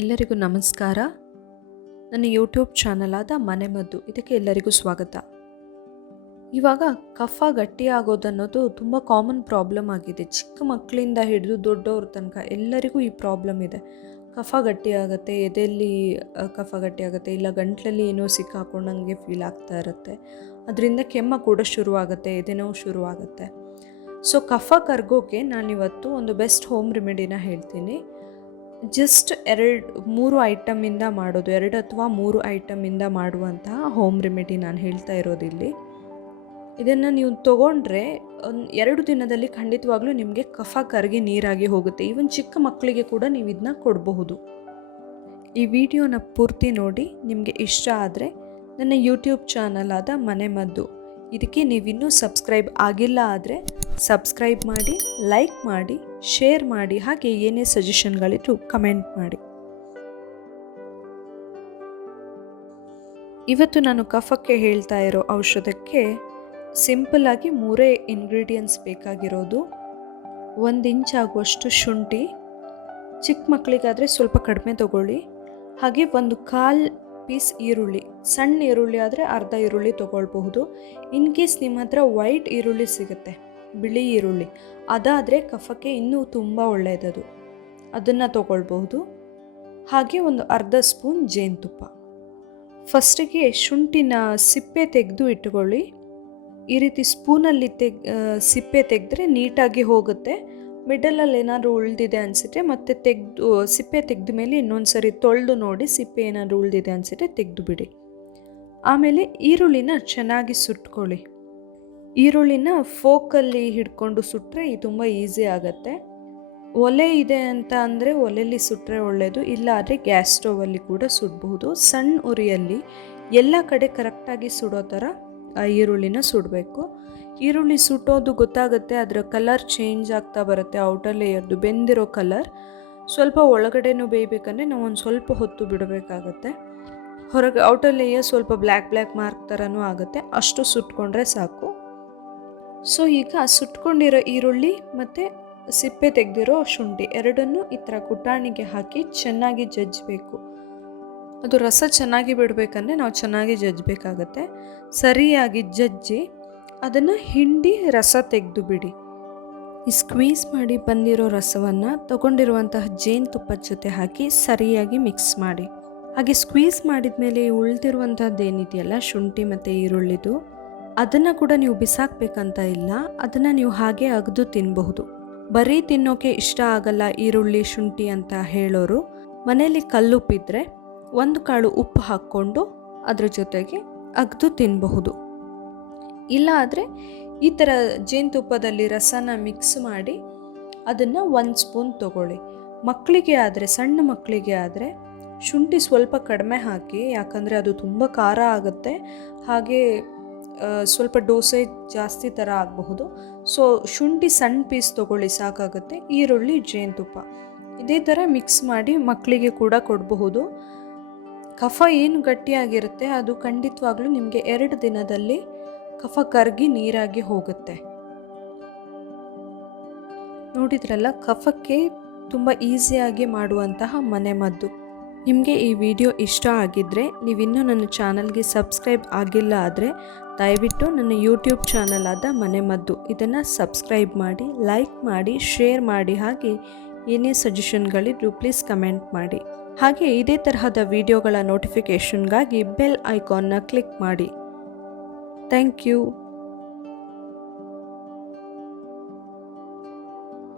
ಎಲ್ಲರಿಗೂ ನಮಸ್ಕಾರ. ನನ್ನ ಯೂಟ್ಯೂಬ್ ಚಾನಲ್ ಆದ ಮನೆಮದ್ದು ಇದಕ್ಕೆ ಎಲ್ಲರಿಗೂ ಸ್ವಾಗತ. ಇವಾಗ ಕಫ ಗಟ್ಟಿಯಾಗೋದನ್ನೋದು ತುಂಬ ಕಾಮನ್ ಪ್ರಾಬ್ಲಮ್ ಆಗಿದೆ. ಚಿಕ್ಕ ಮಕ್ಕಳಿಂದ ಹಿಡಿದು ದೊಡ್ಡವ್ರ ತನಕ ಎಲ್ಲರಿಗೂ ಈ ಪ್ರಾಬ್ಲಮ್ ಇದೆ. ಕಫ ಗಟ್ಟಿಯಾಗುತ್ತೆ, ಎದೆಯಲ್ಲಿ ಕಫ ಗಟ್ಟಿಯಾಗುತ್ತೆ, ಇಲ್ಲ ಗಂಟ್ಲಲ್ಲಿ ಏನೋ ಸಿಕ್ಕಾಕೊಂಡಂಗೆ ಫೀಲ್ ಆಗ್ತಾ ಇರುತ್ತೆ. ಅದರಿಂದ ಕೆಮ್ಮ ಕೂಡ ಶುರುವಾಗುತ್ತೆ, ಎದೆನೋವು ಶುರುವಾಗುತ್ತೆ. ಸೊ ಕಫ ಕರ್ಗೋಕೆ ನಾನಿವತ್ತು ಒಂದು ಬೆಸ್ಟ್ ಹೋಮ್ ರೆಮಿಡಿನ ಹೇಳ್ತೀನಿ. ಜಸ್ಟ್ 2-3 ಐಟಮಿಂದ ಮಾಡೋದು, 2 ಅಥವಾ 3 ಐಟಮಿಂದ ಮಾಡುವಂತಹ ಹೋಮ್ ರೆಮಿಡಿ ನಾನು ಹೇಳ್ತಾ ಇರೋದಿಲ್ಲಿ. ಇದನ್ನು ನೀವು ತೊಗೊಂಡ್ರೆ 2 ದಿನದಲ್ಲಿ ಖಂಡಿತವಾಗ್ಲೂ ನಿಮಗೆ ಕಫ ಕರಗಿ ನೀರಾಗಿ ಹೋಗುತ್ತೆ. ಈವನ್ ಚಿಕ್ಕ ಮಕ್ಕಳಿಗೆ ಕೂಡ ನೀವು ಇದನ್ನ ಕೊಡಬಹುದು. ಈ ವಿಡಿಯೋನ ಪೂರ್ತಿ ನೋಡಿ, ನಿಮಗೆ ಇಷ್ಟ ಆದರೆ ನನ್ನ ಯೂಟ್ಯೂಬ್ ಚಾನಲ್ ಆದ ಮನೆಮದ್ದು ಇದಕ್ಕೆ ನೀವಿನ್ನೂ ಸಬ್ಸ್ಕ್ರೈಬ್ ಆಗಿಲ್ಲ ಆದರೆ ಸಬ್ಸ್ಕ್ರೈಬ್ ಮಾಡಿ, ಲೈಕ್ ಮಾಡಿ, ಶೇರ್ ಮಾಡಿ, ಹಾಗೆ ಏನೇ ಸಜೆಷನ್ಗಳಿದ್ರು ಕಮೆಂಟ್ ಮಾಡಿ. ಇವತ್ತು ನಾನು ಕಫಕ್ಕೆ ಹೇಳ್ತಾ ಇರೋ ಔಷಧಕ್ಕೆ ಸಿಂಪಲ್ಲಾಗಿ 3 ಇಂಗ್ರೀಡಿಯೆಂಟ್ಸ್ ಬೇಕಾಗಿರೋದು. 1 ಇಂಚ್ ಆಗುವಷ್ಟು ಶುಂಠಿ, ಚಿಕ್ಕ ಮಕ್ಕಳಿಗಾದರೆ ಸ್ವಲ್ಪ ಕಡಿಮೆ ತಗೊಳ್ಳಿ. ಹಾಗೆ 1/4 ಪೀಸ್ ಈರುಳ್ಳಿ, ಸಣ್ಣ ಈರುಳ್ಳಿ ಆದರೆ ಅರ್ಧ ಈರುಳ್ಳಿ ತೊಗೊಳ್ಬಹುದು. ಇನ್ ಕೇಸ್ ನಿಮ್ಮ ಹತ್ರ ವೈಟ್ ಈರುಳ್ಳಿ ಸಿಗುತ್ತೆ, ಬಿಳಿ ಈರುಳ್ಳಿ, ಅದಾದರೆ ಕಫಕ್ಕೆ ಇನ್ನೂ ತುಂಬ ಒಳ್ಳೆಯದದು, ಅದನ್ನು ತೊಗೊಳ್ಬಹುದು. ಹಾಗೆ ಒಂದು ಅರ್ಧ ಸ್ಪೂನ್ ಜೇನುತುಪ್ಪ. ಫಸ್ಟಿಗೆ ಶುಂಠಿನ ಸಿಪ್ಪೆ ತೆಗೆದು ಇಟ್ಕೊಳ್ಳಿ. ಈ ರೀತಿ ಸ್ಪೂನಲ್ಲಿ ಸಿಪ್ಪೆ ತೆಗೆದ್ರೆ ನೀಟಾಗಿ ಹೋಗುತ್ತೆ. ಮಿಡಲಲ್ಲಿ ಏನಾದರೂ ಉಳಿದಿದೆ ಅನಿಸಿದ್ರೆ ಮತ್ತೆ ಸಿಪ್ಪೆ ತೆಗೆದ ಮೇಲೆ ಇನ್ನೊಂದು ಸರಿ ತೊಳೆದು ನೋಡಿ, ಸಿಪ್ಪೆ ಏನಾದರೂ ಉಳಿದಿದೆ ಅನಿಸಿದ್ರೆ ತೆಗೆದು ಬಿಡಿ. ಆಮೇಲೆ ಈರುಳ್ಳಿನ ಚೆನ್ನಾಗಿ ಸುಟ್ಕೊಳ್ಳಿ. ಈರುಳ್ಳಿನ ಫೋಕಲ್ಲಿ ಹಿಡ್ಕೊಂಡು ಸುಟ್ಟರೆ ತುಂಬ ಈಸಿ ಆಗುತ್ತೆ. ಒಲೆ ಇದೆ ಅಂತ ಅಂದರೆ ಒಲೆಯಲ್ಲಿ ಸುಟ್ಟರೆ ಒಳ್ಳೆಯದು, ಇಲ್ಲ ಆದರೆ ಗ್ಯಾಸ್ ಸ್ಟೌವಲ್ಲಿ ಕೂಡ ಸುಡಬಹುದು. ಸಣ್ಣ ಉರಿಯಲ್ಲಿ ಎಲ್ಲ ಕಡೆ ಕರೆಕ್ಟಾಗಿ ಸುಡೋ ಥರ ಈರುಳ್ಳಿನ ಸುಡಬೇಕು. ಈರುಳ್ಳಿ ಸುಟ್ಟೋದು ಗೊತ್ತಾಗುತ್ತೆ, ಅದರ ಕಲರ್ ಚೇಂಜ್ ಆಗ್ತಾ ಬರುತ್ತೆ. ಔಟರ್ ಲೇಯರ್ದು ಬೆಂದಿರೋ ಕಲರ್ ಸ್ವಲ್ಪ ಒಳಗಡೆನೂ ಬೇಯಬೇಕಂದ್ರೆ ನಾವು ಒಂದು ಸ್ವಲ್ಪ ಹೊತ್ತು ಬಿಡಬೇಕಾಗತ್ತೆ. ಹೊರಗೆ ಔಟರ್ ಲೇಯರ್ ಸ್ವಲ್ಪ ಬ್ಲ್ಯಾಕ್ ಮಾರ್ಕ್ ಥರನೂ ಆಗುತ್ತೆ, ಅಷ್ಟು ಸುಟ್ಕೊಂಡ್ರೆ ಸಾಕು. ಸೊ ಈಗ ಸುಟ್ಕೊಂಡಿರೋ ಈರುಳ್ಳಿ ಮತ್ತು ಸಿಪ್ಪೆ ತೆಗೆದಿರೋ ಶುಂಠಿ ಎರಡನ್ನೂ ಈ ಥರ ಕುಟಾಣಿಗೆ ಹಾಕಿ ಚೆನ್ನಾಗಿ ಜಜ್ಜಬೇಕು. ಅದು ರಸ ಚೆನ್ನಾಗಿ ಬಿಡಬೇಕಂದ್ರೆ ನಾವು ಚೆನ್ನಾಗಿ ಜಜ್ಜಬೇಕಾಗತ್ತೆ. ಸರಿಯಾಗಿ ಜಜ್ಜಿ ಅದನ್ನು ಹಿಂಡಿ ರಸ ತೆಗೆದು ಬಿಡಿ. ಈ ಸ್ಕ್ವೀಸ್ ಮಾಡಿ ಬಂದಿರೋ ರಸವನ್ನು ತಗೊಂಡಿರುವಂತಹ ಜೇನುತುಪ್ಪದ ಜೊತೆ ಹಾಕಿ ಸರಿಯಾಗಿ ಮಿಕ್ಸ್ ಮಾಡಿ. ಹಾಗೆ ಸ್ಕ್ವೀಸ್ ಮಾಡಿದ ಮೇಲೆ ಉಳಿದಿರುವಂಥದ್ದು ಏನಿದೆಯಲ್ಲ ಶುಂಠಿ ಮತ್ತು ಈರುಳ್ಳಿದು, ಅದನ್ನು ಕೂಡ ನೀವು ಬಿಸಾಕಬೇಕಂತ ಇಲ್ಲ, ಅದನ್ನು ನೀವು ಹಾಗೆ ಅಗೆದು ತಿನ್ನಬಹುದು. ಬರೀ ತಿನ್ನೋಕೆ ಇಷ್ಟ ಆಗಲ್ಲ ಈರುಳ್ಳಿ ಶುಂಠಿ ಅಂತ ಹೇಳೋರು ಮನೆಯಲ್ಲಿ ಕಲ್ಲುಪ್ಪಿದ್ರೆ 1 ಕಾಳು ಉಪ್ಪು ಹಾಕ್ಕೊಂಡು ಅದ್ರ ಜೊತೆಗೆ ಅಗೆದು ತಿನ್ನಬಹುದು. ಇಲ್ಲ ಆದರೆ ಈ ಥರ ಜೇನುತುಪ್ಪದಲ್ಲಿ ರಸನ ಮಿಕ್ಸ್ ಮಾಡಿ ಅದನ್ನು 1 ಸ್ಪೂನ್ ತೊಗೊಳ್ಳಿ. ಮಕ್ಕಳಿಗೆ ಆದರೆ, ಸಣ್ಣ ಮಕ್ಕಳಿಗೆ ಆದರೆ ಶುಂಠಿ ಸ್ವಲ್ಪ ಕಡಿಮೆ ಹಾಕಿ, ಯಾಕಂದರೆ ಅದು ತುಂಬ ಖಾರ ಆಗುತ್ತೆ, ಹಾಗೆ ಸ್ವಲ್ಪ ಡೋಸೇಜ್ ಜಾಸ್ತಿ ಥರ ಆಗಬಹುದು. ಸೊ ಶುಂಠಿ ಸಣ್ಣ ಪೀಸ್ ತೊಗೊಳ್ಳಿ ಸಾಕಾಗುತ್ತೆ. ಈರುಳ್ಳಿ, ಜೇನುತುಪ್ಪ ಇದೇ ಥರ ಮಿಕ್ಸ್ ಮಾಡಿ ಮಕ್ಕಳಿಗೆ ಕೂಡ ಕೊಡಬಹುದು. ಕಫ ಏನು ಗಟ್ಟಿಯಾಗಿರುತ್ತೆ ಅದು ಖಂಡಿತವಾಗ್ಲೂ ನಿಮಗೆ 2 ದಿನದಲ್ಲಿ ಕಫ ಕರಗಿ ನೀರಾಗಿ ಹೋಗುತ್ತೆ. ನೋಡಿದ್ರಲ್ಲ, ಕಫಕ್ಕೆ ತುಂಬ ಈಸಿಯಾಗಿ ಮಾಡುವಂತಹ ಮನೆಮದ್ದು. ನಿಮಗೆ ಈ ವಿಡಿಯೋ ಇಷ್ಟ ಆಗಿದ್ದರೆ, ನೀವಿನ್ನೂ ನನ್ನ ಚಾನಲ್ಗೆ ಸಬ್ಸ್ಕ್ರೈಬ್ ಆಗಿಲ್ಲ ಆದರೆ ದಯವಿಟ್ಟು ನನ್ನ ಯೂಟ್ಯೂಬ್ ಚಾನಲ್ ಆದ ಮನೆಮದ್ದು ಇದನ್ನು ಸಬ್ಸ್ಕ್ರೈಬ್ ಮಾಡಿ, ಲೈಕ್ ಮಾಡಿ, ಶೇರ್ ಮಾಡಿ, ಹಾಗೆ ಏನೇ ಸಜೆಷನ್ಗಳಿದ್ರು ಪ್ಲೀಸ್ ಕಮೆಂಟ್ ಮಾಡಿ. ಹಾಗೆ ಇದೇ ತರಹದ ವಿಡಿಯೋಗಳ ನೋಟಿಫಿಕೇಷನ್ಗಾಗಿ ಬೆಲ್ ಐಕಾನ್ನ ಕ್ಲಿಕ್ ಮಾಡಿ. Thank you.